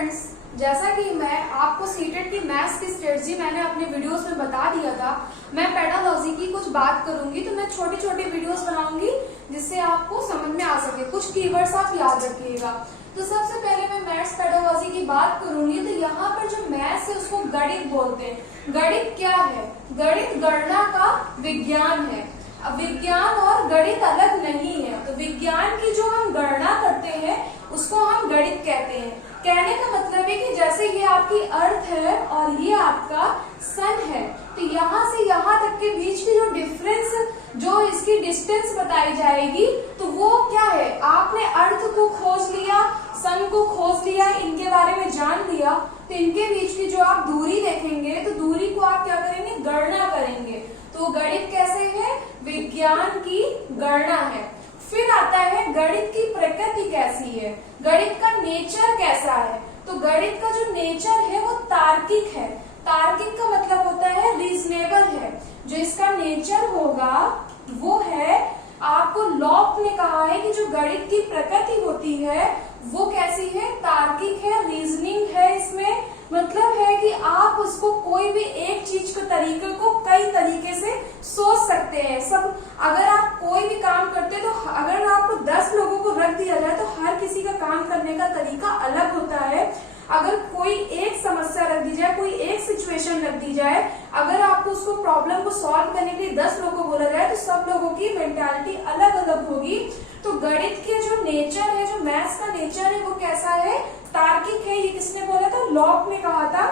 Friends, जैसा कि मैं आपको सीटेट की मैथ्स की स्ट्रेटजी मैंने अपने वीडियोस में बता दिया था, मैं पेडालॉजी की कुछ बात करूंगी। तो मैं छोटी छोटी वीडियोस बनाऊंगी जिससे आपको समझ में आ सके। कुछ कीवर्ड्स आप याद रखिएगा। तो सबसे पहले मैं मैथ्स पेडालॉजी की बात करूंगी। तो यहाँ पर जो मैथ्स है उसको गणित बोलते हैं। गणित क्या है? गणित गणना का विज्ञान है। विज्ञान और गणित अलग नहीं है। तो विज्ञान की जो हम गणना करते हैं उसको हम गणित कहते हैं। कहने का मतलब है कि जैसे ये आपकी अर्थ है और ये आपका सन है, तो यहाँ से यहाँ तक के बीच की जो डिफरेंस, जो इसकी डिस्टेंस बताई जाएगी, तो वो क्या है? आपने अर्थ को खोज लिया, सन को खोज लिया, इनके बारे में जान लिया, तो इनके बीच की जो आप दूरी देखेंगे तो दूरी को आप क्या करेंगे? गणना करेंगे। तो गणित कैसे है? विज्ञान की गणना है। फिर आता है गणित की प्रकृति कैसी है, गणित का नेचर कैसा है। तो गणित का जो नेचर है वो तार्किक है। तार्किक का मतलब होता है रीजनेबल है। जो इसका नेचर होगा वो है, आपको लॉक ने कहा है कि जो गणित की प्रकृति होती है वो कैसी है? तार्किक है, रीजनिंग है। इसमें मतलब है कि आप उसको कोई भी एक चीज के तरीके को कई तरीके से सोच सकते हैं। सब अगर आप कोई भी काम करते हैं तो अगर आपको 10 लोगों को रख दिया जाए तो हर किसी का काम करने का तरीका अलग होता है। अगर कोई एक समस्या रख दी जाए, कोई एक सिचुएशन रख दी जाए, अगर आपको उसको प्रॉब्लम को सॉल्व करने के लिए 10 लोगों को बोला जाए तो सब लोगों की मेंटालिटी अलग अलग होगी। तो गणित के जो नेचर है, जो मैथ्स का नेचर है वो कैसा है? तार्किक है। ये किसने बोला था? लॉक ने कहा था।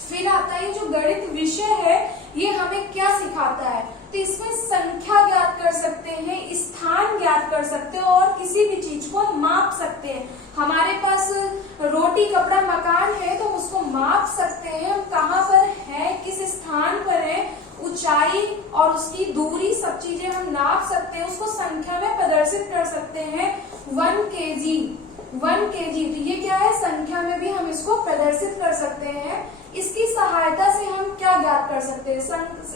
फिर आता है जो गणित विषय है, ये हमें क्या सिखाता है? तो इसमें संख्या ज्ञात कर सकते हैं, स्थान ज्ञात कर सकते हैं और किसी भी चीज को माप सकते हैं। हमारे पास रोटी कपड़ा मकान है तो उसको माप सकते हैं, हम कहाँ पर है, किस स्थान पर है, ऊंचाई और उसकी दूरी, सब चीजें हम नाप सकते हैं, उसको संख्या में प्रदर्शित कर सकते हैं। 1 kg, 1 kg, तो ये क्या है? संख्या में भी हम इसको प्रदर्शित कर सकते हैं। इसकी सहायता से हम क्या ज्ञात कर सकते हैं?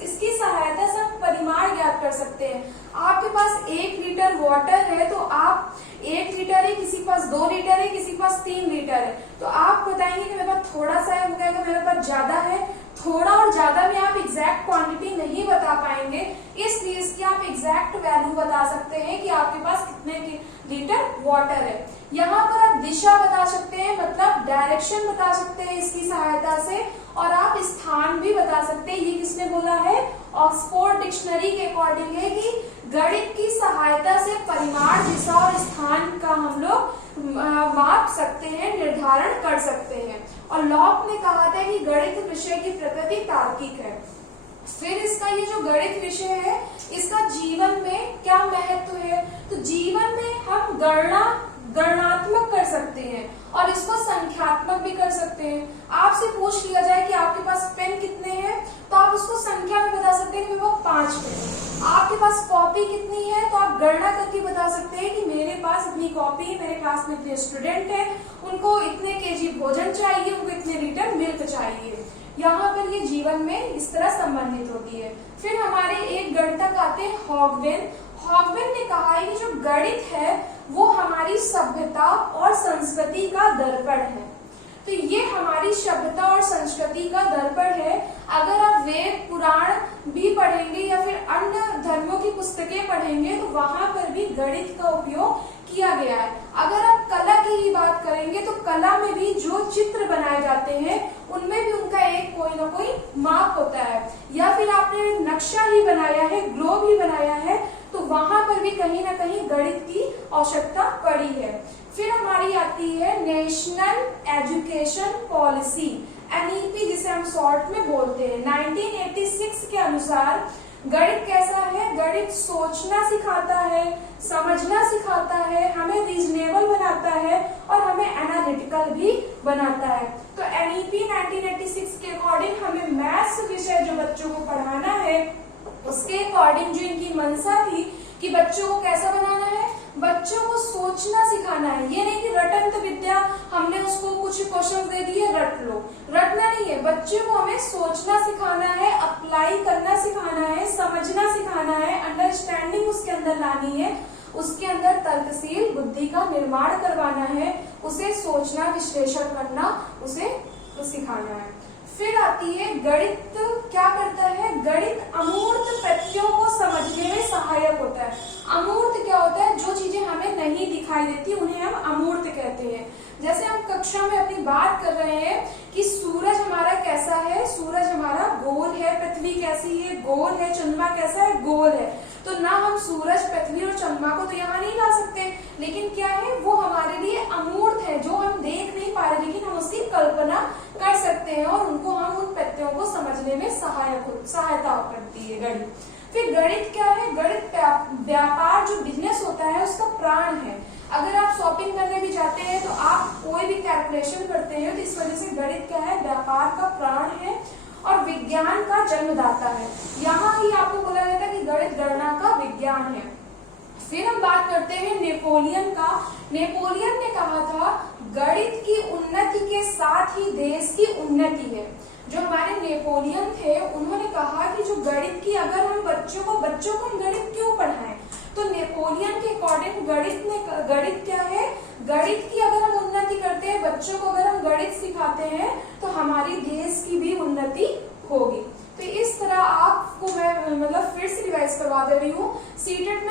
इसकी सहायता से हम परिमाण ज्ञात कर सकते हैं। आपके पास 1 लीटर वाटर है तो आप 1 लीटर है, किसी के पास 2 लीटर है, किसी के पास 3 लीटर है, तो आप बताएंगे कि मेरे पास थोड़ा सा है, वो कहेगा मेरे पास ज्यादा है। थोड़ा और ज्यादा में आप एग्जैक्ट क्वांटिटी नहीं बता पाएंगे, इसलिए इसकी आप एग्जैक्ट वैल्यू बता सकते हैं कि आपके पास कितने लीटर वाटर है। यहाँ पर आप दिशा बता सकते हैं, मतलब डायरेक्शन बता सकते हैं इसकी सहायता से, और आप स्थान भी बता सकते हैं। ये किसने बोला है? ऑक्सफोर्ड डिक्शनरी के अकॉर्डिंग है कि गणित की सहायता से परिमाण, दिशा और स्थान का हम लोग माप सकते हैं, निर्धारण कर सकते हैं। और लॉक ने कहा था कि गणित विषय की प्रकृति तार्किक है। फिर इसका ये जो गणित विषय है, इसका जीवन में क्या महत्व है? तो जीवन में हम गणनात्मक कर सकते हैं और इसको संख्यात्मक भी कर सकते हैं। आपसे पूछ लिया जाए कि आपके पास पेन कितने हैं, तो आप उसको संख्या में बता सकते हैं कि वो 5 पेन। आपके पास कॉपी कितनी है, तो आप गणना करके बता सकते हैं कि मेरे पास इतनी कॉपी है, मेरे क्लास में इतने स्टूडेंट हैं, उनको इतने kg भोजन चाहिए, उनको इतने लीटर मिल्क चाहिए। यहाँ पर ये जीवन में इस तरह संबंधित होती है। फिर हमारे एक गणितज्ञ आते हैं हॉगवेन। हॉगवेन ने कहा है कि जो गणित है वो हमारी सभ्यता और संस्कृति का दर्पण है। तो ये हमारी सभ्यता और संस्कृति का दर्पण है। अगर आप वेद पुराण भी पढ़ेंगे या फिर अन्य धर्मों की पुस्तकें पढ़ेंगे तो वहां पर भी गणित का उपयोग किया गया है। अगर आप कला की ही बात करेंगे तो कला में भी जो चित्र बनाए जाते हैं उनमें भी उनका एक कोई ना कोई माप होता है। या फिर आपने नक्शा ही बनाया है, ग्लोब ही बनाया है, तो वहां पर भी कहीं ना कहीं गणित की आवश्यकता पड़ी है। फिर हमारी आती है नेशनल एजुकेशन पॉलिसी, NEP, जिसे हम शॉर्ट में बोलते हैं। 1986 के अनुसार गणित कैसा है? गणित सोचना सिखाता है, समझना सिखाता है, हमें रीजनेबल बनाता है और हमें एनालिटिकल भी बनाता है। तो NEP 1986 के अकॉर्डिंग हमें मैथ्स विषय जो बच्चों को पढ़ाना है उसके अकॉर्डिंग जो इनकी मंशा थी कि बच्चों को कैसा बनाना है? बच्चों को सोचना सिखाना है। ये नहीं कि रटंत विद्या, हमने उसको कुछ क्वेश्चन दे दिए रट लो, रटना नहीं है। बच्चे को हमें सोचना सिखाना है, अप्लाई करना सिखाना है, समझना सिखाना है, अंडरस्टैंडिंग उसके अंदर लानी है उसके अंदर तर्कशील बुद्धि का निर्माण करवाना है, उसे सोचना विश्लेषण करना उसे सिखाना है। फिर आती है गणित। क्या करता है? गणित अमूर्त प्रत्ययों को समझने में सहायक होता है। अमूर्त क्या होता है? जो चीजें हमें नहीं दिखाई देती उन्हें हम अमूर्त कहते हैं। जैसे हम कक्षा में अपनी बात कर रहे हैं कि सूरज हमारा कैसा है, सूरज हमारा गोल है, पृथ्वी कैसी है, गोल है, चंद्रमा कैसा है, गोल है। तो ना हम सूरज, पृथ्वी और चंद्रमा को तो यहाँ नहीं ला सकते, लेकिन क्या है, वो हमारे लिए अमूर्त है, जो हम देख नहीं पा रहे, लेकिन हम उसकी कल्पना कर सकते हैं और उनको हम उन प्रत्ययों को समझने में सहायता करती है गणित। फिर गणित क्या है? गणित व्यापार जो बिजनेस होता है उसका प्राण है। अगर आप शॉपिंग करने भी जाते हैं तो आप कोई भी कैलकुलेशन करते हैं, तो इस वजह से गणित क्या है? व्यापार का प्राण है और विज्ञान का जन्मदाता है। यहाँ ही आपको बोला गया था कि गणित गणना का विज्ञान है। फिर हम बात करते हैं नेपोलियन का। नेपोलियन ने कहा था गणित की उन्नति के साथ ही देश की उन्नति है। जो हमारे नेपोलियन थे उन्होंने कहा कि जो गणित की, अगर हम बच्चों को हम गणित क्यों पढ़ाएं, तो नेपोलियन के अकॉर्डिंग गणित क्या है? गणित की अगर हम उन्नति करते हैं, बच्चों को अगर हम गणित सिखाते हैं तो हमारी देश की भी उन्नति होगी। तो इस तरह आपको मैं फिर से रिवाइज करवा दे रही हूँ। सीटेट में